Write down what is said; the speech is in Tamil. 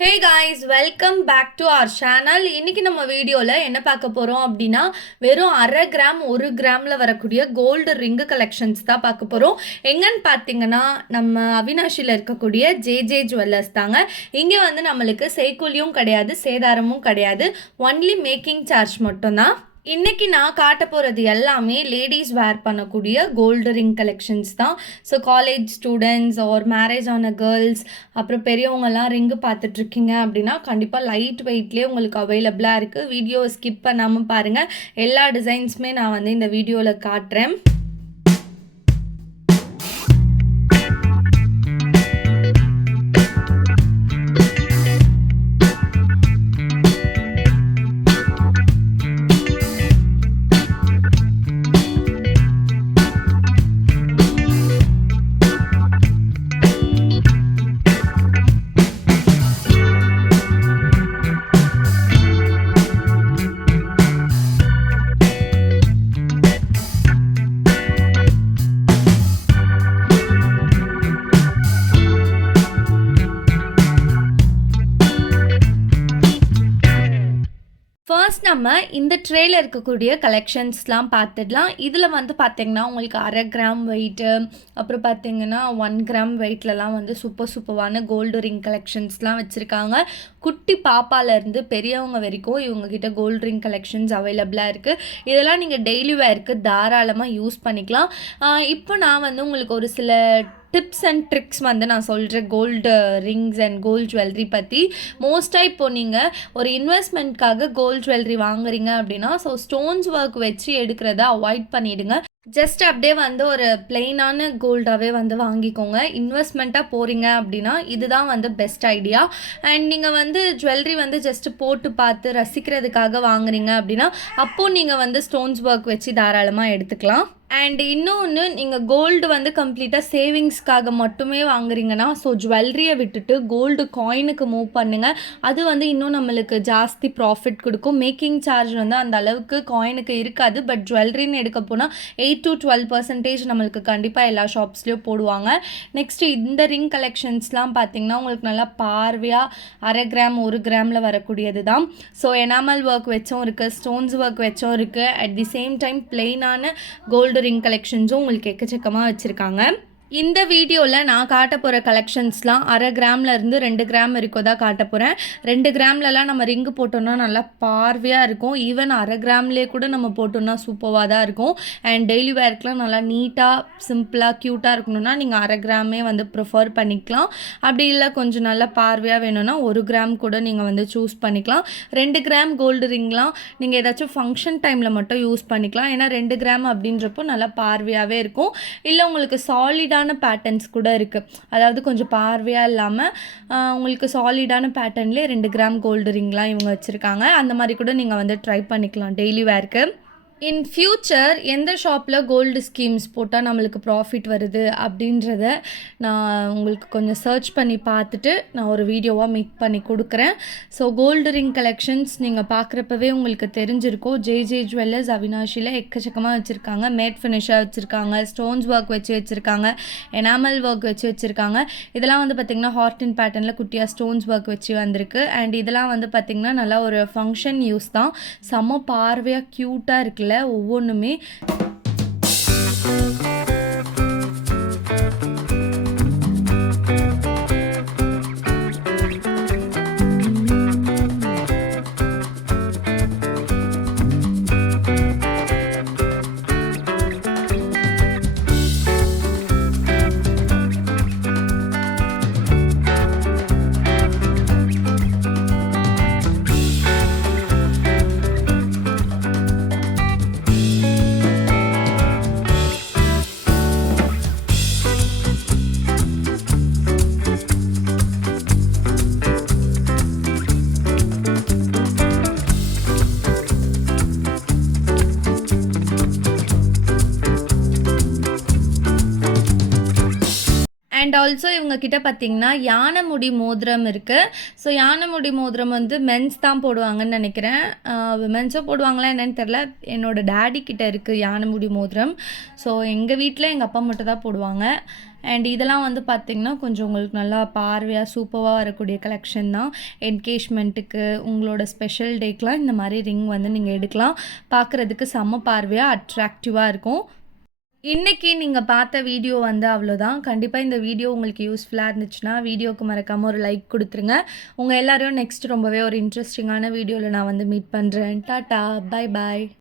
Hey guys, welcome back to our channel. இன்றைக்கி நம்ம வீடியோவில் என்ன பார்க்க போகிறோம் அப்படின்னா, வெறும் 1/2 கிராம் 1 கிராமில் வரக்கூடிய கோல்டு ரிங்கு கலெக்ஷன்ஸ் தான் பார்க்க போகிறோம். எங்கன்னு பார்த்தீங்கன்னா, நம்ம அவினாஷியில் இருக்கக்கூடிய ஜே ஜுவல்லர்ஸ் தாங்க. இங்கே வந்து நம்மளுக்கு செய்கூலியும் கிடையாது, சேதாரமும் கிடையாது, ஒன்லி மேக்கிங் சார்ஜ் மட்டும்தான். இன்றைக்கி நான் காட்ட போகிறது எல்லாமே லேடிஸ் வேர் பண்ணக்கூடிய கோல்டு ரிங் கலெக்ஷன்ஸ் தான். So college students are marriage ஆன கேர்ள்ஸ், அப்புறம் பெரியவங்கெல்லாம் ரிங்கு பார்த்துட்ருக்கீங்க அப்படின்னா கண்டிப்பாக லைட் வெயிட்லேயே உங்களுக்கு அவைலபிளாக இருக்குது. வீடியோவை ஸ்கிப் பண்ணாமல் பாருங்கள். எல்லா டிசைன்ஸுமே நான் வந்து இந்த வீடியோவில் காட்டுறேன். ஃபர்ஸ்ட் நம்ம இந்த ட்ரேயில் இருக்கக்கூடிய கலெக்ஷன்ஸ்லாம் பார்த்துடலாம். இதில் வந்து பார்த்திங்கன்னா உங்களுக்கு 1/2 கிராம் வெயிட்டு, அப்புறம் பார்த்திங்கன்னா 1 கிராம் வெயிட்லலாம் வந்து சூப்பர்வான கோல்டு ரிங் கலெக்ஷன்ஸ்லாம் வச்சுருக்காங்க. குட்டி பாப்பாலேருந்து பெரியவங்க வரைக்கும் இவங்கக்கிட்ட கோல்டு ரிங் கலெக்ஷன்ஸ் அவைலபிளாக இருக்குது. இதெல்லாம் நீங்கள் டெய்லி வேருக்கு தாராளமாக யூஸ் பண்ணிக்கலாம். இப்போ நான் வந்து உங்களுக்கு ஒரு சில டிப்ஸ் அண்ட் ட்ரிக்ஸ் வந்து நான் சொல்கிறேன் gold rings and gold jewellery பற்றி. மோஸ்ட்டாக இப்போது நீங்கள் ஒரு இன்வெஸ்ட்மெண்ட்காக கோல்டு ஜுவல்லரி வாங்குறீங்க அப்படின்னா ஸ்டோன்ஸ் ஒர்க் வச்சு எடுக்கிறத அவாய்ட் பண்ணிவிடுங்க. ஜஸ்ட் அப்படியே வந்து ஒரு பிளெயினான கோல்டாகவே வந்து வாங்கிக்கோங்க. இன்வெஸ்ட்மெண்ட்டாக போகிறீங்க அப்படின்னா இதுதான் வந்து பெஸ்ட் ஐடியா. அண்ட் நீங்கள் வந்து ஜுவல்லரி வந்து ஜஸ்ட்டு போட்டு பார்த்து ரசிக்கிறதுக்காக வாங்குறீங்க அப்படின்னா அப்போது நீங்கள் வந்து ஸ்டோன்ஸ் ஒர்க் வச்சு தாராளமாக எடுத்துக்கலாம். அண்ட் இன்னொன்று, நீங்கள் கோல்டு வந்து கம்ப்ளீட்டாக சேவிங்ஸ்க்காக மட்டுமே வாங்குறீங்கன்னா ஜுவல்லரியை விட்டுட்டு கோல்டு காயினுக்கு மூவ் பண்ணுங்கள். அது வந்து இன்னும் நம்மளுக்கு ஜாஸ்தி ப்ராஃபிட் கொடுக்கும். மேக்கிங் சார்ஜ் வந்து அந்த அளவுக்கு காயினுக்கு இருக்காது. பட் ஜுவல்லரின்னு எடுக்க போனால் 8 to 12% நம்மளுக்கு கண்டிப்பாக எல்லா ஷாப்ஸ்லேயும் போடுவாங்க. நெக்ஸ்ட்டு இந்த ரிங் கலெக்ஷன்ஸ்லாம் பார்த்திங்கன்னா உங்களுக்கு நல்லா பார்வையாக 1/2 கிராம் 1 கிராமில் வரக்கூடியது தான். எனாமல் ஒர்க் வச்சும் இருக்குது, ஸ்டோன்ஸ் ஒர்க் வச்சும் இருக்குது. அட் தி சேம் டைம் பிளெயினான கோல்டு ரிங் கலெக்ஷன்ஸும் உங்களுக்கு எக்கச்சக்கமாக வச்சுருக்காங்க. இந்த வீடியோவில் நான் காட்ட போகிற கலெக்ஷன்ஸ்லாம் 1/2 கிராம்லேருந்து 2 கிராம் வரைக்கும் தான் காட்ட போகிறேன். 2 கிராம்லலாம் நம்ம ரிங்கு போட்டோம்னா நல்லா பார்வையாக இருக்கும். ஈவன் 1/2 கிராம்லேயே கூட நம்ம போட்டோம்னா சூப்பராக தான் இருக்கும். அண்ட் டெய்லி வேர்க்கெலாம் நல்லா நீட்டாக சிம்பிளாக க்யூட்டாக இருக்கணும்னா நீங்கள் 1/2 கிராமே வந்து ப்ரிஃபர் பண்ணிக்கலாம். அப்படி இல்லை கொஞ்சம் நல்லா பார்வையாக வேணும்னா 1 கிராம் கூட நீங்கள் வந்து சூஸ் பண்ணிக்கலாம். 2 கிராம் கோல்டு ரிங்லாம் நீங்கள் ஏதாச்சும் ஃபங்க்ஷன் டைமில் மட்டும் யூஸ் பண்ணிக்கலாம். ஏன்னா 2 கிராம் அப்படின்றப்போ நல்லா பார்வையாகவே இருக்கும். இல்லை உங்களுக்கு சாலிடாக பேட்டர்ன்ஸ் கூட இருக்குது. அதாவது கொஞ்சம் பார்வையாக இல்லாமல் உங்களுக்கு சாலிடான பேட்டர்ன்லேயே 2 கிராம் கோல்டு ரிங்லாம் இவங்க வச்சுருக்காங்க. அந்த மாதிரி கூட நீங்கள் வந்து ட்ரை பண்ணிக்கலாம் டெய்லி வேர்க்கு. இன் ஃப்யூச்சர் எந்த ஷாப்பில் கோல்டு ஸ்கீம்ஸ் போட்டால் நம்மளுக்கு ப்ராஃபிட் வருது அப்படின்றத நான் உங்களுக்கு கொஞ்சம் சர்ச் பண்ணி பார்த்துட்டு நான் ஒரு வீடியோவாக மேக் பண்ணி கொடுக்குறேன். கோல்டு ரிங் கலெக்ஷன்ஸ் நீங்கள் பார்க்குறப்பவே உங்களுக்கு தெரிஞ்சிருக்கும். ஜே ஜுவல்லர்ஸ் அவினாஷியில் எக்கச்சக்கமாக வச்சுருக்காங்க. மேட் ஃபினிஷாக வச்சுருக்காங்க, ஸ்டோன்ஸ் ஒர்க் வச்சு வச்சுருக்காங்க, எனாமல் ஒர்க் வச்சு வச்சுருக்காங்க. இதெல்லாம் வந்து பார்த்திங்கன்னா ஹார்ட் அண்ட் பேட்டர்னில் குட்டியாக ஸ்டோன்ஸ் ஒர்க் வச்சு வந்திருக்கு. அண்ட் இதெல்லாம் வந்து பார்த்திங்கன்னா நல்லா ஒரு ஃபங்க்ஷன் யூஸ் தான். செம்ம பார்வையாக க்யூட்டாக இருக்குல்ல ஒவ்வொன்றுமே. ஆல்சோ இவங்க கிட்ட பார்த்தீங்கன்னா யானை முடி மோதிரம் இருக்குது. ஸோ யானை முடி மோதிரம் வந்து மென்ஸ் தான் போடுவாங்கன்னு நினைக்கிறேன். விமென்ஸும் போடுவாங்களா என்னன்னு தெரில. என்னோட டேடி கிட்ட இருக்குது யானை முடி மோதிரம். ஸோ எங்கள் வீட்டில் எங்கள் அப்பா மட்டும் தான் போடுவாங்க. அண்ட் இதெல்லாம் வந்து பார்த்திங்கன்னா கொஞ்சம் உங்களுக்கு நல்லா பார்வையாக சூப்பராக வரக்கூடிய கலெக்ஷன் தான். என்கேஜ்மெண்ட்டுக்கு உங்களோட ஸ்பெஷல் டேக்கெலாம் இந்த மாதிரி ரிங் வந்து நீங்கள் எடுக்கலாம். பார்க்குறதுக்கு செம்ம பார்வையாக அட்ராக்டிவாக இருக்கும். இன்றைக்கி நீங்கள் பார்த்த வீடியோ வந்து அவ்வளோதான். கண்டிப்பாக இந்த வீடியோ உங்களுக்கு யூஸ்ஃபுல்லாக இருந்துச்சுன்னா வீடியோவுக்கு மறக்காமல் ஒரு லைக் கொடுத்துருங்க. உங்கள் எல்லோரையும் நெக்ஸ்ட் ரொம்பவே ஒரு இன்ட்ரெஸ்டிங்கான வீடியோவில் நான் வந்து மீட் பண்ணுறேன். Tata, bye bye.